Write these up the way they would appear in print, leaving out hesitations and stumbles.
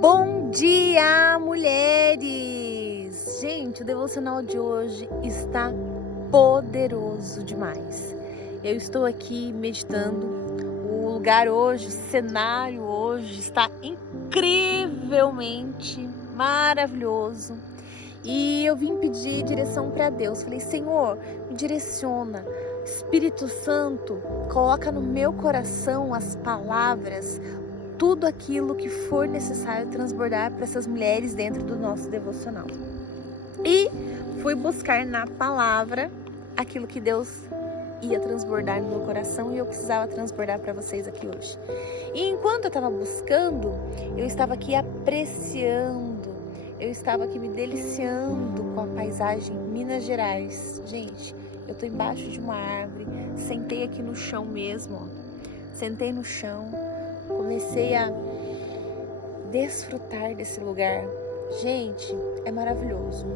Bom dia, mulheres! Gente, o devocional de hoje está poderoso demais. Eu estou aqui meditando. O lugar hoje, o cenário hoje está incrivelmente maravilhoso. E eu vim pedir direção para Deus. Falei, Senhor, me direciona. Espírito Santo, coloca no meu coração as palavras, tudo aquilo que for necessário transbordar para essas mulheres dentro do nosso devocional. E fui buscar na palavra aquilo que Deus ia transbordar no meu coração e eu precisava transbordar para vocês aqui hoje. E enquanto eu estava buscando, eu estava aqui apreciando, eu estava aqui me deliciando com a paisagem Minas Gerais. Gente, eu estou embaixo de uma árvore, sentei aqui no chão mesmo, ó. Sentei no chão, comecei a desfrutar desse lugar. Gente, é maravilhoso.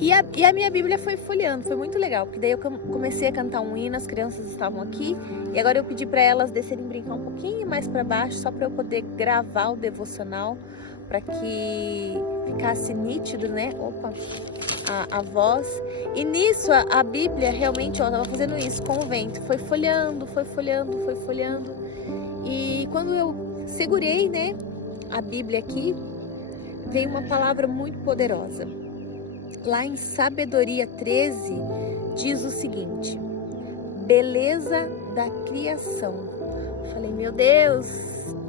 E a minha Bíblia foi folheando, foi muito legal, porque daí eu comecei a cantar um hino, as crianças estavam aqui, e agora eu pedi para elas descerem brincar um pouquinho mais para baixo, só para eu poder gravar o devocional, para que ficasse nítido, né? Opa, a voz. E nisso a Bíblia realmente, ó, tava fazendo isso com o vento, foi folheando, foi folheando, foi folheando. E quando eu segurei, né, a Bíblia aqui, veio uma palavra muito poderosa. Lá em Sabedoria 13, diz o seguinte: beleza da criação. Eu falei, meu Deus,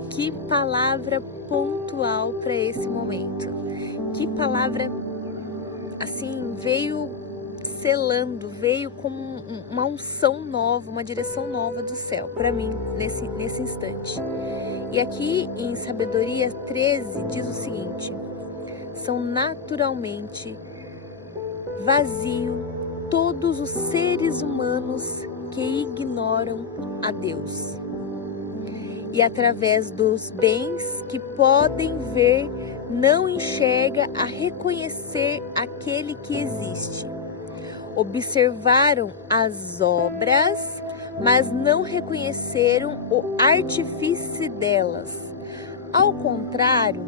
que palavra pontual para esse momento. Que palavra, assim, veio selando, veio como uma unção nova, uma direção nova do céu para mim nesse instante. E aqui em Sabedoria 13 diz o seguinte: são naturalmente vazio todos os seres humanos que ignoram a Deus. E através dos bens que podem ver, não enxerga a reconhecer aquele que existe. Observaram as obras, mas não reconheceram o artifício delas. Ao contrário,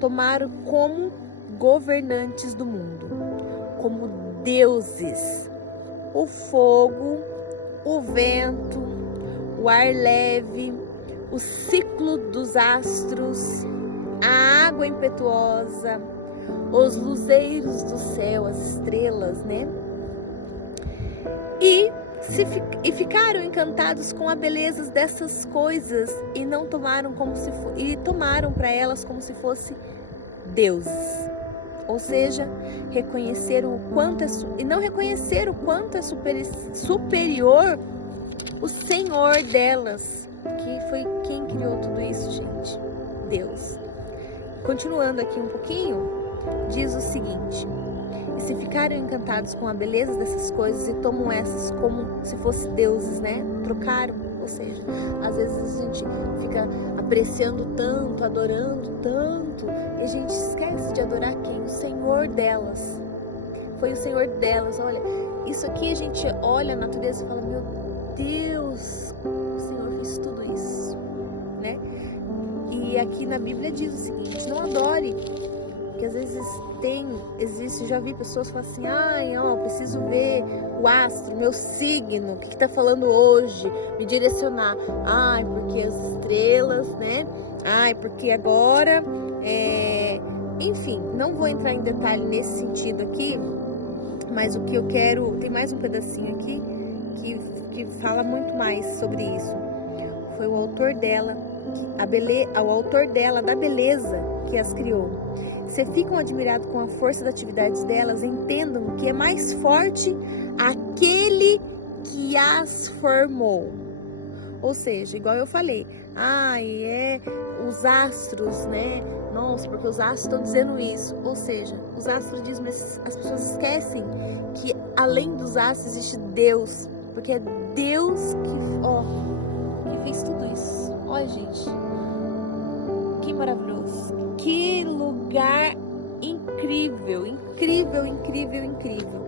tomaram como governantes do mundo, como deuses, o fogo, o vento, o ar leve, o ciclo dos astros, a água impetuosa, os luzeiros do céu, as estrelas, né? E ficaram encantados com a beleza dessas coisas e não tomaram tomaram para elas como se fosse deuses. Ou seja, reconheceram o quanto e não reconheceram o quanto é superior o Senhor delas, que foi quem criou tudo isso, gente, Deus. Continuando aqui um pouquinho, diz o seguinte: e se ficaram encantados com a beleza dessas coisas e tomam essas como se fossem deuses, né? Trocaram, ou seja, às vezes a gente fica apreciando tanto, adorando tanto, e a gente esquece de adorar quem? O Senhor delas. Foi o Senhor delas. Olha, isso aqui a gente olha a natureza e fala, meu Deus, o Senhor fez tudo isso, né? E aqui na Bíblia diz o seguinte: não adore, que às vezes existe, já vi pessoas que falam assim, ai, ó, preciso ver o astro, meu signo, o que tá falando hoje, me direcionar, ai, porque as estrelas, né, ai, porque agora, enfim, não vou entrar em detalhe nesse sentido aqui, mas o que eu quero, tem mais um pedacinho aqui, que fala muito mais sobre isso. Foi o autor dela, o autor dela, da beleza que as criou. Se ficam admirados com a força das atividades delas, entendam que é mais forte aquele que as formou. Ou seja, igual eu falei, os astros, né? Nossa, porque os astros estão dizendo isso. Ou seja, os astros dizem, mas as pessoas esquecem que além dos astros existe Deus. Porque é Deus que fez tudo isso. Olha, gente, que maravilhoso. Que lugar incrível, incrível, incrível, incrível.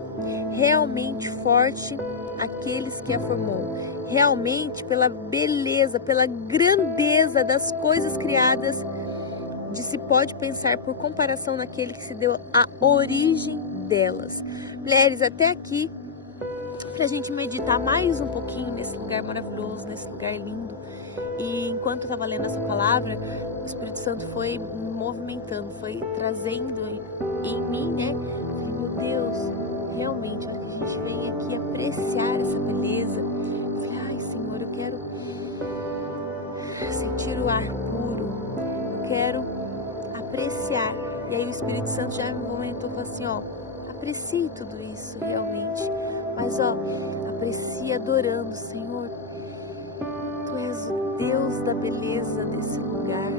Realmente forte aqueles que a formou. Realmente pela beleza, pela grandeza das coisas criadas, de se pode pensar por comparação naquele que se deu a origem delas. Mulheres, até aqui, pra gente meditar mais um pouquinho nesse lugar maravilhoso, nesse lugar lindo. E enquanto eu estava lendo essa palavra, o Espírito Santo foi me movimentando, foi trazendo em mim, né? Meu Deus, realmente, a hora que a gente vem aqui apreciar essa beleza, eu falei, ai Senhor, eu quero sentir o ar puro, eu quero apreciar. E aí o Espírito Santo já me movimentou e falou assim, ó, aprecie tudo isso realmente, mas ó, aprecie adorando, Senhor. Tu és o Deus da beleza desse lugar.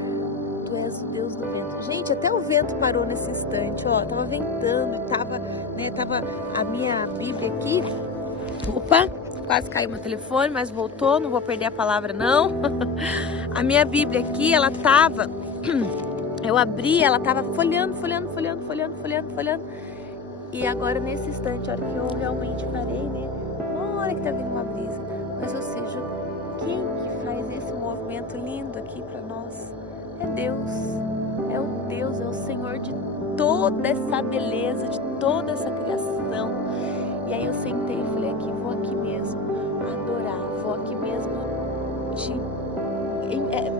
Tu és o Deus do vento. Gente, até o vento parou nesse instante, ó. Tava ventando e tava, né, tava a minha Bíblia aqui. Opa, quase caiu meu telefone, mas voltou, não vou perder a palavra não. A minha Bíblia aqui, ela tava, eu abri, ela tava folheando. E agora nesse instante, a hora que eu realmente parei, né, uma hora que tá vindo uma brisa. Mas ou seja, quem que faz esse movimento lindo aqui para nós? É Deus, é o Deus, é o Senhor de toda essa beleza, de toda essa criação. E aí eu sentei e falei, vou aqui mesmo adorar, vou aqui mesmo te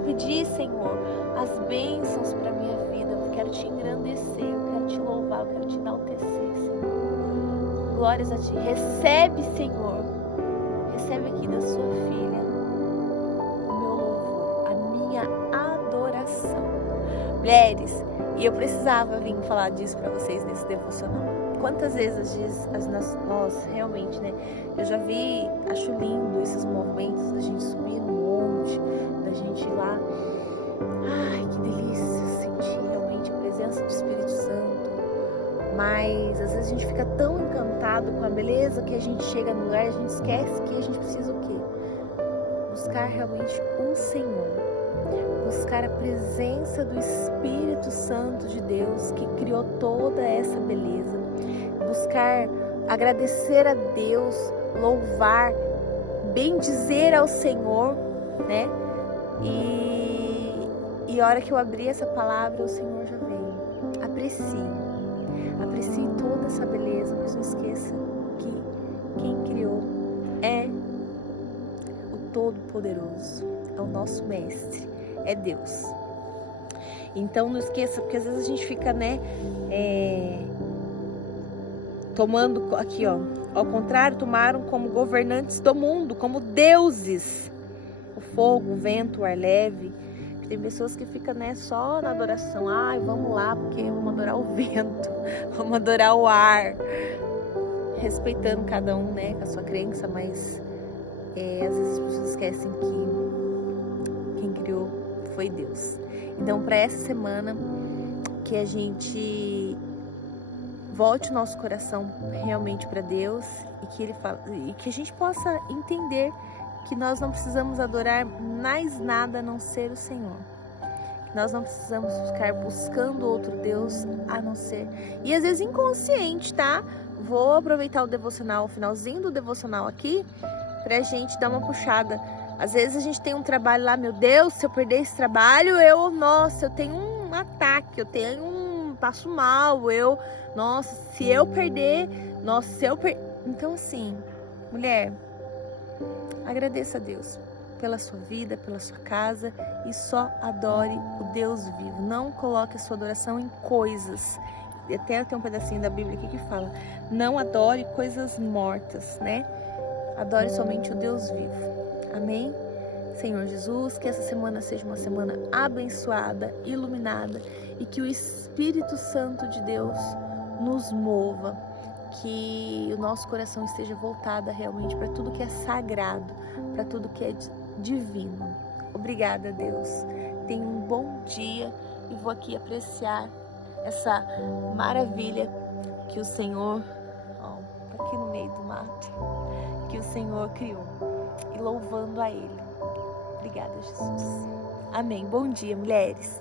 pedir, Senhor, as bênçãos para minha vida. Eu quero te engrandecer, eu quero te louvar, eu quero te enaltecer, Senhor. Glórias a ti. Recebe, Senhor, recebe aqui da sua filha o meu louvor, a minha adoração. Mulheres, e eu precisava vir falar disso para vocês nesse devocional. Quantas vezes nós realmente, né? Eu já vi, acho lindo esses momentos da gente subir no monte, da gente ir lá. Ai, que delícia sentir realmente a presença do Espírito Santo. Mas às vezes a gente fica tão encantado com a beleza que a gente chega no lugar e a gente esquece que a gente precisa o quê? Buscar realmente o Senhor. Buscar a presença do Espírito Santo de Deus que criou toda essa beleza. Buscar agradecer a Deus, louvar, bendizer ao Senhor, né? E a hora que eu abri essa palavra, o Senhor já veio. Aprecie toda essa beleza, mas não esqueça que quem criou é o Todo-Poderoso, é o nosso Mestre, é Deus. Então não esqueça, porque às vezes a gente fica, né, tomando aqui, ó, ao contrário, tomaram como governantes do mundo, como deuses, o fogo, o vento, o ar leve. Tem pessoas que ficam, né, só na adoração. Ai, vamos lá, porque vamos adorar o vento, vamos adorar o ar, respeitando cada um, né, com a sua crença, mas às vezes as pessoas esquecem que quem criou foi Deus. Então, para essa semana, que a gente volte o nosso coração realmente para Deus e que Ele fala, e que a gente possa entender que nós não precisamos adorar mais nada a não ser o Senhor. Que nós não precisamos ficar buscando outro Deus a não ser. E às vezes inconsciente, tá? Vou aproveitar o devocional, o finalzinho do devocional aqui, pra gente dar uma puxada. Às vezes a gente tem um trabalho lá, meu Deus, se eu perder esse trabalho, eu tenho um ataque, passo mal, se eu perder, Então assim, mulher, agradeça a Deus pela sua vida, pela sua casa e só adore o Deus vivo. Não coloque a sua adoração em coisas. Até tem um pedacinho da Bíblia aqui que fala, não adore coisas mortas, né? Adore somente o Deus vivo. Amém? Senhor Jesus, que essa semana seja uma semana abençoada, iluminada e que o Espírito Santo de Deus nos mova, que o nosso coração esteja voltado realmente para tudo que é sagrado, para tudo que é divino. Obrigada, Deus. Tenha um bom dia e vou aqui apreciar essa maravilha que o Senhor, aqui no meio do mato, que o Senhor criou, e louvando a Ele. Obrigada, Jesus. Amém. Bom dia, mulheres.